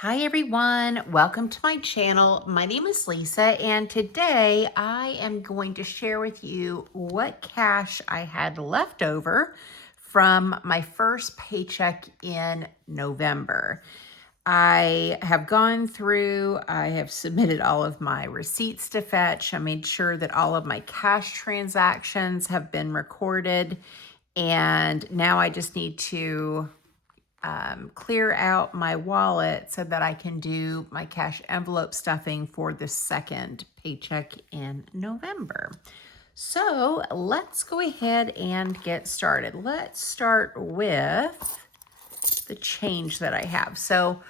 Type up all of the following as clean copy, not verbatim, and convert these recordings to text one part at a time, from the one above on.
Hi everyone, welcome to my channel. My name is Lisa and today I am going to share with you what cash I had left over from my first paycheck in November. I have gone through, I have submitted all of my receipts to Fetch. I made sure that all of my cash transactions have been recorded, and now I just need to clear out my wallet so that I can do my cash envelope stuffing for the second paycheck in November. So let's go ahead and get started. Let's start with the change that I have. So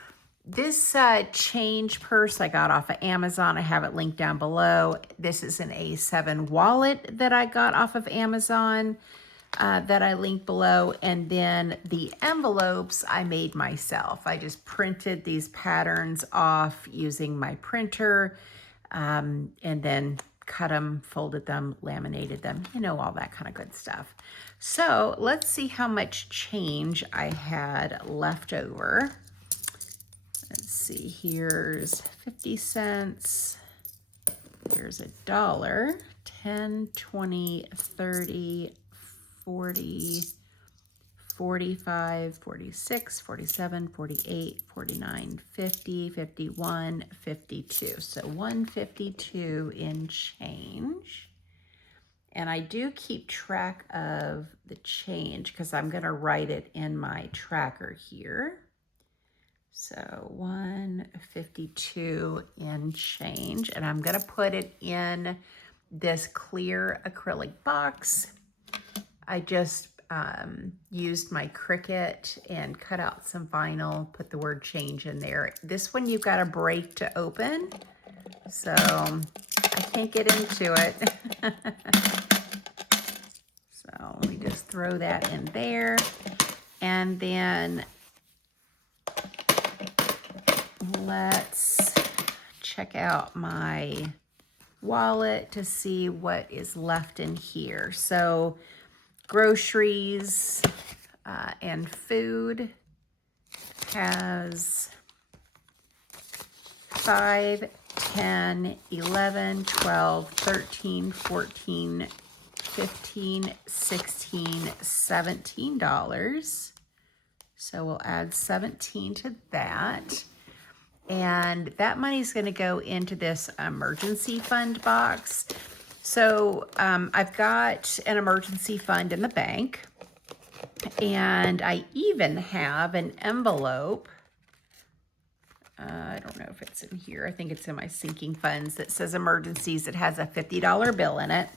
this change purse I got off of Amazon. I have it linked down below. This is an A7 wallet that I got off of Amazon. That I linked below, and then the envelopes I made myself. I just printed these patterns off using my printer, and then cut them, folded them, laminated them, all that kind of good stuff. So let's see how much change I had left over. Let's see, here's 50 cents, here's $1, 10, 20, 30, 40, 45, 46, 47, 48, 49, 50, 51, 52. So 152 in change. And I do keep track of the change because I'm going to write it in my tracker here. So 152 in change. And I'm going to put it in this clear acrylic box. I just used my Cricut and cut out some vinyl, put the word change in there. This one you've got to break to open, so I can't get into it. So let me just throw that in there. And then let's check out my wallet to see what is left in here. So groceries and food has 5, 10, 11, 12, 13, 14, 15, 16, $17. So we'll add 17 to that. And that money is going to go into this emergency fund box. So I've got an emergency fund in the bank, and I even have an envelope. I don't know if it's in here. I think it's in my sinking funds that says emergencies. It has a $50 bill in it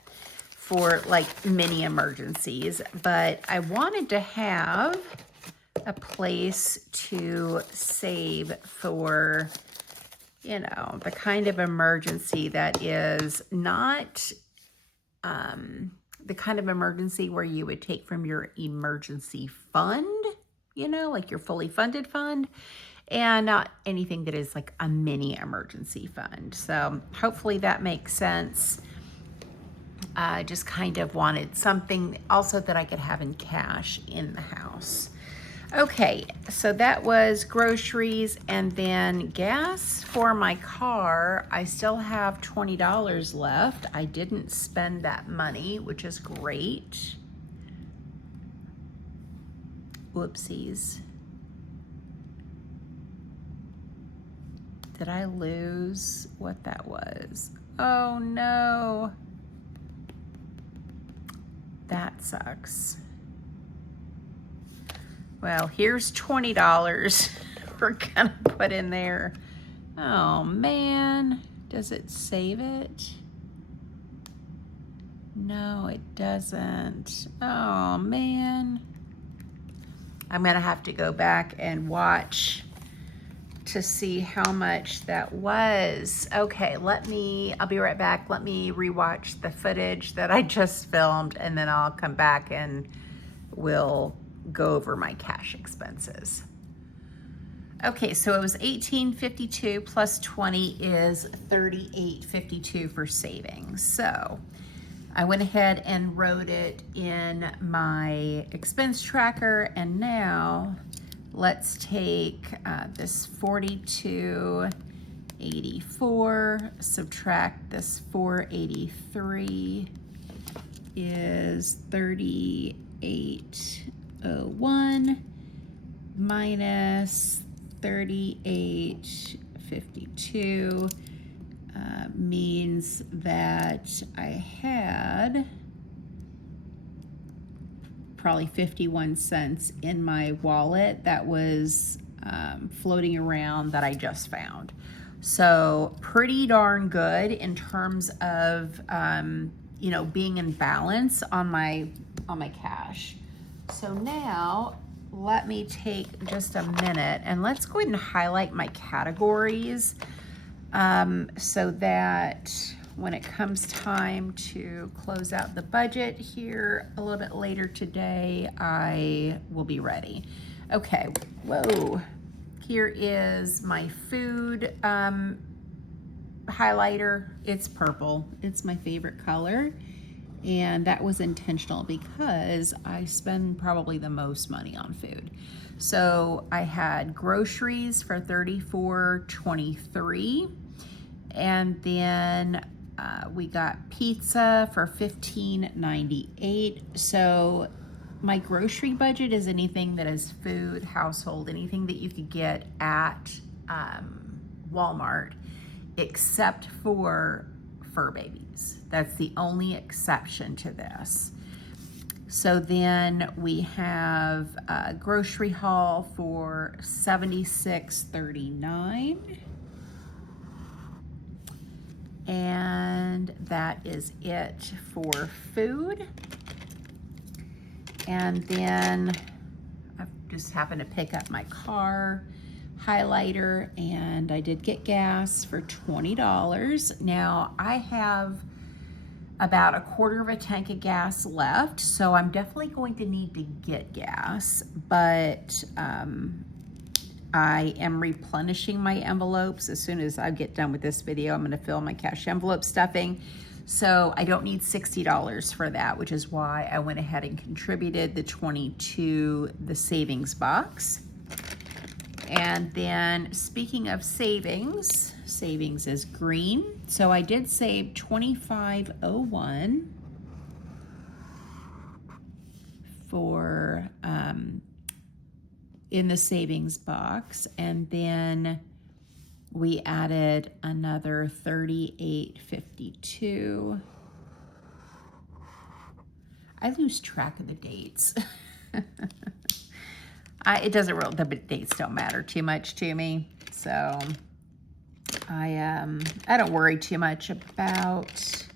for like mini emergencies, but I wanted to have a place to save for the kind of emergency that is not the kind of emergency where you would take from your emergency fund, like your fully funded fund, and not anything that is like a mini emergency fund. So hopefully that makes sense. I just kind of wanted something also that I could have in cash in the house. Okay, so that was groceries, and then gas for my car. I still have $20 left. I didn't spend that money, which is great. Whoopsies. Did I lose what that was? Oh no. That sucks. Well, here's $20 we're gonna put in there. Oh man, does it save it? No, it doesn't. Oh man. I'm gonna have to go back and watch to see how much that was. Okay, I'll be right back. Let me rewatch the footage that I just filmed, and then I'll come back and we'll go over my cash expenses. Okay, so it was $18.52 plus 20 is $38.52 for savings. So I went ahead and wrote it in my expense tracker, and now let's take this 42.84, subtract this 483 is 38.01 minus 38.52 means that I had probably 51 cents in my wallet that was floating around that I just found. So pretty darn good in terms of you know, being in balance on my cash. So now let me take just a minute and let's go ahead and highlight my categories so that when it comes time to close out the budget here a little bit later today, I will be ready. Okay, whoa. Here is my food highlighter. It's purple. It's my favorite color. And that was intentional because I spend probably the most money on food. So I had groceries for $34.23, and then we got pizza for $15.98. So my grocery budget is anything that is food, household, anything that you could get at Walmart, except for fur babies. That's the only exception to this. So then we have a grocery haul for $76.39. And that is it for food. And then I just happened to pick up my car highlighter, and I did get gas for $20. Now I have about a quarter of a tank of gas left, so I'm definitely going to need to get gas, but I am replenishing my envelopes. As soon as I get done with this video, I'm going to fill my cash envelope stuffing. So I don't need $60 for that, which is why I went ahead and contributed the 20 to the savings box. And then speaking of savings, savings is green. So I did save $25.01 for in the savings box, and then we added another $38.52. I lose track of the dates. It doesn't really, the dates don't matter too much to me, so I don't worry too much about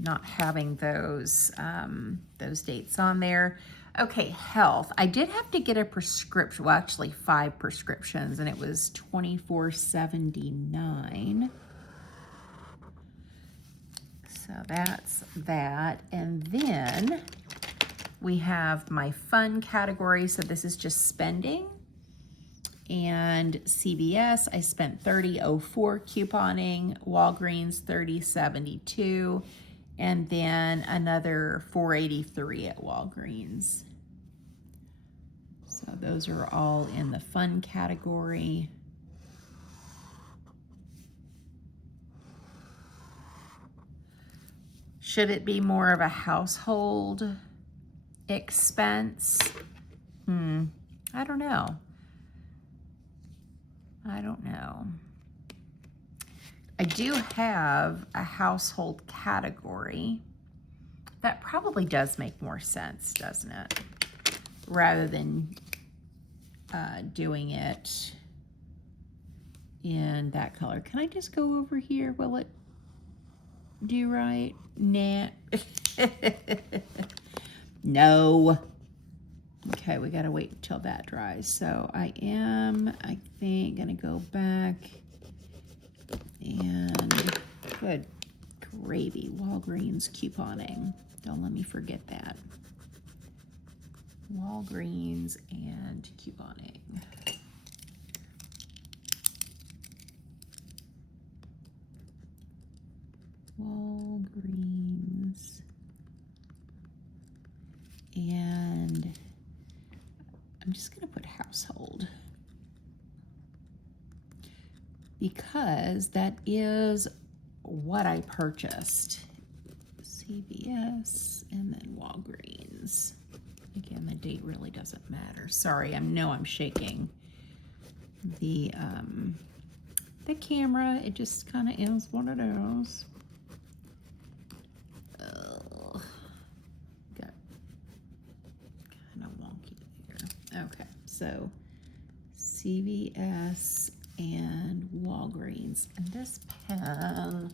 not having those dates on there. Okay, health. I did have to get a prescription, well, actually 5 prescriptions, and it was $24.79. So that's that. And then we have my fun category. So this is just spending. And CVS, I spent $30.04 couponing, Walgreens $30.72, and then another $4.83 at Walgreens. So those are all in the fun category. Should it be more of a household expense? I don't know. I do have a household category that probably does make more sense, doesn't it? Rather than doing it in that color. Can I just go over here? Will it do right? Nah. No. Okay, we gotta wait until that dries. So I think, gonna go back and good gravy, Walgreens couponing. Don't let me forget that. Walgreens and couponing. Walgreens and I'm just gonna put house. household, because that is what I purchased. CVS and then Walgreens. Again, the date really doesn't matter. Sorry, I know I'm shaking the camera. It just kind of is one of those. Got kind of wonky there. Okay, so CVS and Walgreens, and this pen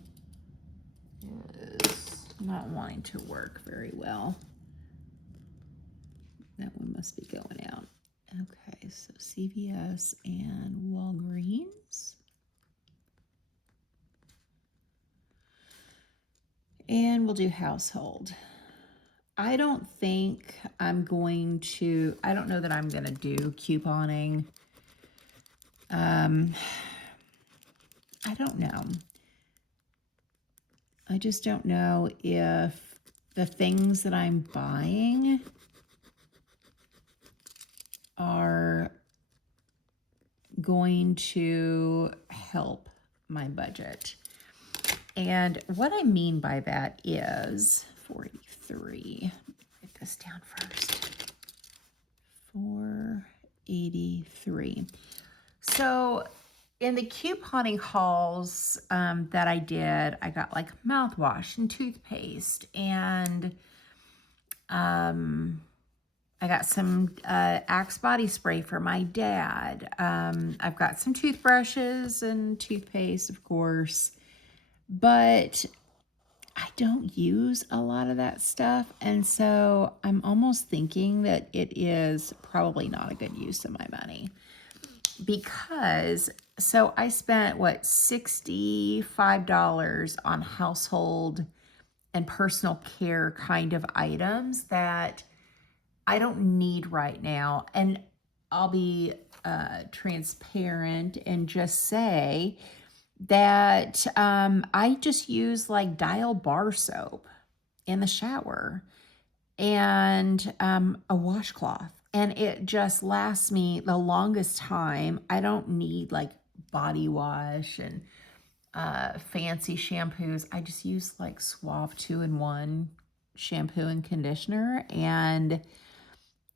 is not wanting to work very well. That one must be going out. Okay, so CVS and Walgreens. And we'll do household. I don't think I'm going to, I don't know that I'm going to do couponing. I don't know. I just don't know if the things that I'm buying are going to help my budget. And what I mean by that is 43. Write this down first. 483. So in the couponing hauls that I did, I got like mouthwash and toothpaste, and I got some Axe body spray for my dad. I've got some toothbrushes and toothpaste, of course, but I don't use a lot of that stuff. And so I'm almost thinking that it is probably not a good use of my money, because so I spent what, $65 on household and personal care kind of items that I don't need right now. And I'll be transparent and just say that I just use like Dial bar soap in the shower and a washcloth, and it just lasts me the longest time. I don't need like body wash and fancy shampoos. I just use like Suave 2-in-1 shampoo and conditioner, and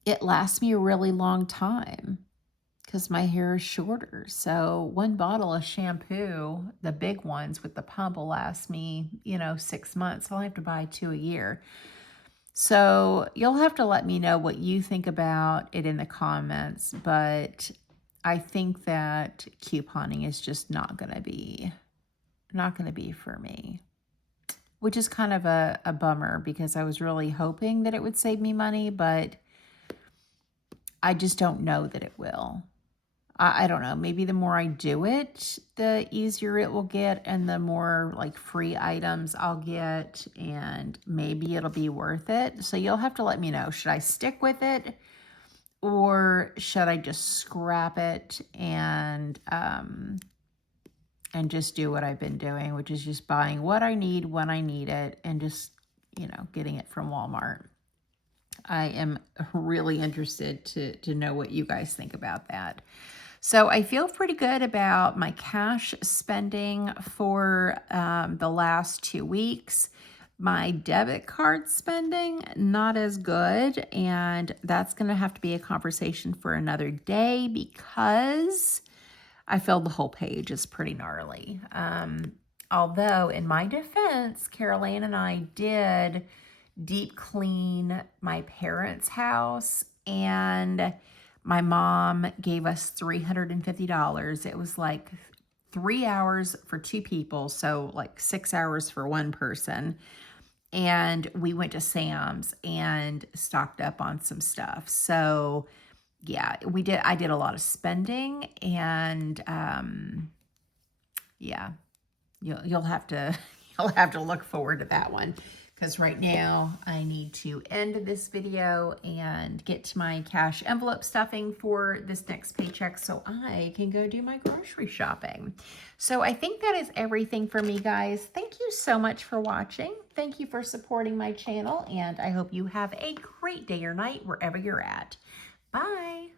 it lasts me a really long time because my hair is shorter. So one bottle of shampoo, the big ones with the pump, will last me, 6 months. I'll have to buy 2 a year. So you'll have to let me know what you think about it in the comments, but I think that couponing is just not going to be for me, which is kind of a bummer, because I was really hoping that it would save me money, but I just don't know that it will. I don't know. Maybe the more I do it, the easier it will get, and the more like free items I'll get, and maybe it'll be worth it. So you'll have to let me know. Should I stick with it, or should I just scrap it and just do what I've been doing, which is just buying what I need when I need it, and just, getting it from Walmart. I am really interested to know what you guys think about that. So I feel pretty good about my cash spending for the last 2 weeks. My debit card spending, not as good. And that's going to have to be a conversation for another day, because I feel the whole page is pretty gnarly. Although in my defense, Caroline and I did deep clean my parents' house, and my mom gave us $350. It was like 3 hours for 2 people, so like 6 hours for one person. And we went to Sam's and stocked up on some stuff. So yeah, I did a lot of spending, and yeah, you'll have to look forward to that one. Because right now I need to end this video and get to my cash envelope stuffing for this next paycheck so I can go do my grocery shopping. So I think that is everything for me, guys. Thank you so much for watching. Thank you for supporting my channel, and I hope you have a great day or night wherever you're at. Bye.